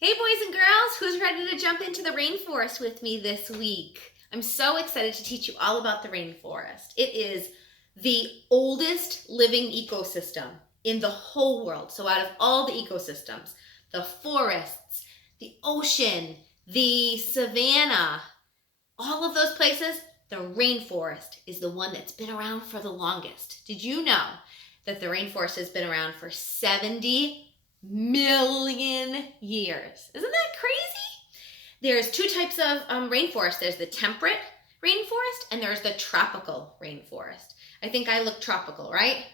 Hey boys and girls, who's ready to jump into the rainforest with me this week? I'm so excited to teach you all about the rainforest. It is the oldest living ecosystem in the whole world. So out of all the ecosystems, the forests, the ocean, the savanna, all of those places, the rainforest is the one that's been around for the longest. Did you know that the rainforest has been around for 70 million years? Isn't that crazy? There's two types of rainforest. There's the temperate rainforest and there's the tropical rainforest. I think I look tropical, right?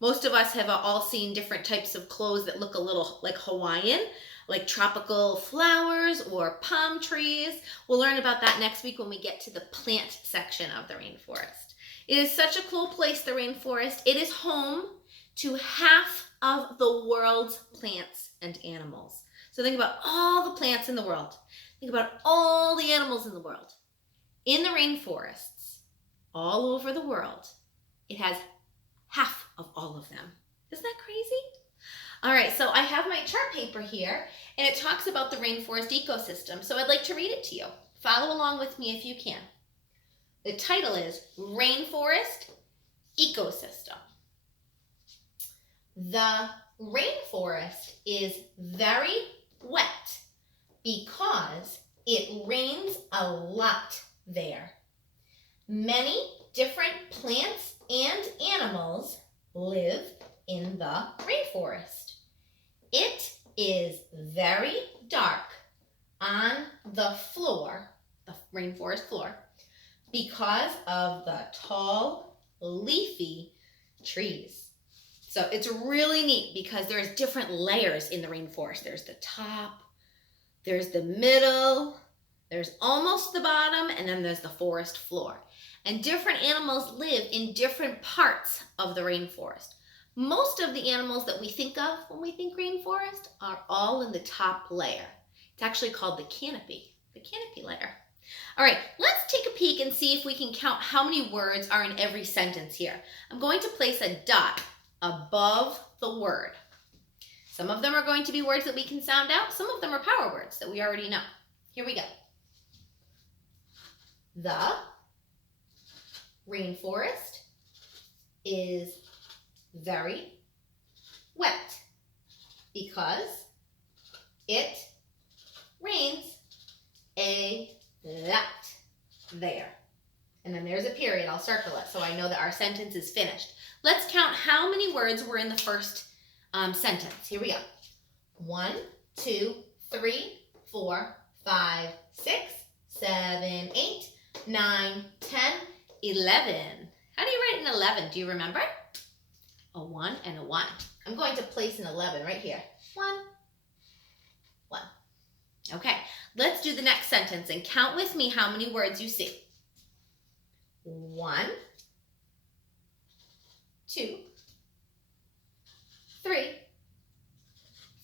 Most of us have all seen different types of clothes that look a little like Hawaiian, like tropical flowers or palm trees. We'll learn about that next week when we get to the plant section of the rainforest. It is such a cool place, the rainforest. It is home to half of the world's plants and animals. So think about all the plants in the world. Think about all the animals in the world. In the rainforests, all over the world, it has half of all of them. Isn't that crazy? All right, so I have my chart paper here, and it talks about the rainforest ecosystem. So I'd like to read it to you. Follow along with me if you can. The title is Rainforest Ecosystem. The rainforest is very wet because it rains a lot there. Many different plants and animals live in the rainforest. It is very dark on the floor, the rainforest floor, because of the tall, leafy trees. So it's really neat because there's different layers in the rainforest. There's the top, there's the middle, there's almost the bottom, and then there's the forest floor. And different animals live in different parts of the rainforest. Most of the animals that we think of when we think rainforest are all in the top layer. It's actually called the canopy layer. All right, let's take a peek and see if we can count how many words are in every sentence here. I'm going to place a dot above the word. Some of them are going to be words that we can sound out. Some of them are power words that we already know. Here we go. The rainforest is very wet because it rains a lot there. And then there's a period. I'll circle it so I know that our sentence is finished. Let's count how many words were in the first sentence. Here we go. 1, 2, 3, 4, 5, 6, 7, 8, 9, 10, 11. How do you write an 11? Do you remember? A 1 and a 1. I'm going to place an 11 right here. 1, 1. Okay, let's do the next sentence and count with me how many words you see. 1, 2, 3,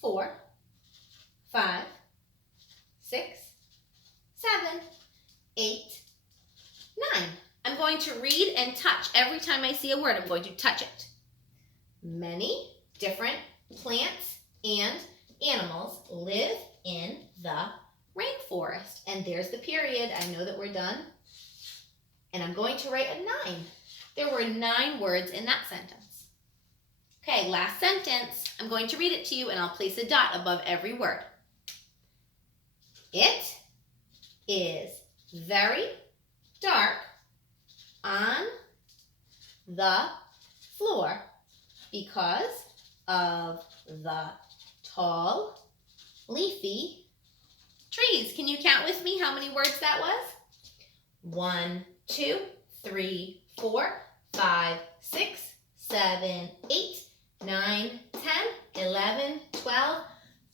4, 5, 6, 7, 8, 9. I'm going to read and touch. Every time I see a word, I'm going to touch it. Many different plants and animals live in the rainforest. And there's the period. I know that we're done. And I'm going to write a 9. There were 9 words in that sentence. Okay, last sentence. I'm going to read it to you and I'll place a dot above every word. It is very dark on the floor because of the tall, leafy trees. Can you count with me how many words that was? 1, 2, 3, 4, 5, 6, 7, 8, 9, 10, 11, 12,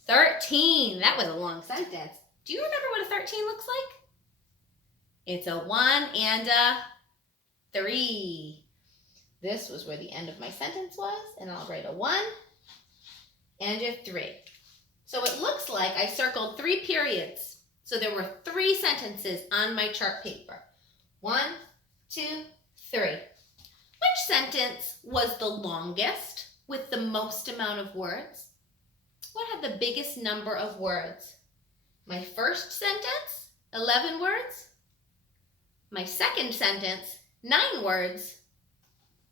13. That was a long sentence. Do you remember what a 13 looks like? It's a 1 and a 3. This was where the end of my sentence was, and I'll write a 1 and a 3. So it looks like I circled 3 periods. So there were 3 sentences on my chart paper. 1, 2, 3. Which sentence was the longest with the most amount of words? What had the biggest number of words? My first sentence, 11 words? My second sentence, 9 words?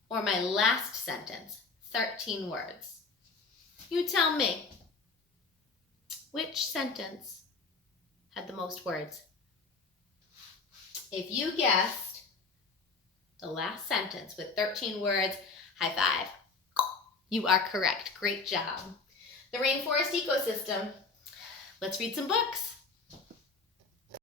Or my last sentence, 13 words? You tell me. Which sentence had the most words? If you guessed the last sentence with 13 words, high five. You are correct. Great job. The rainforest ecosystem. Let's read some books.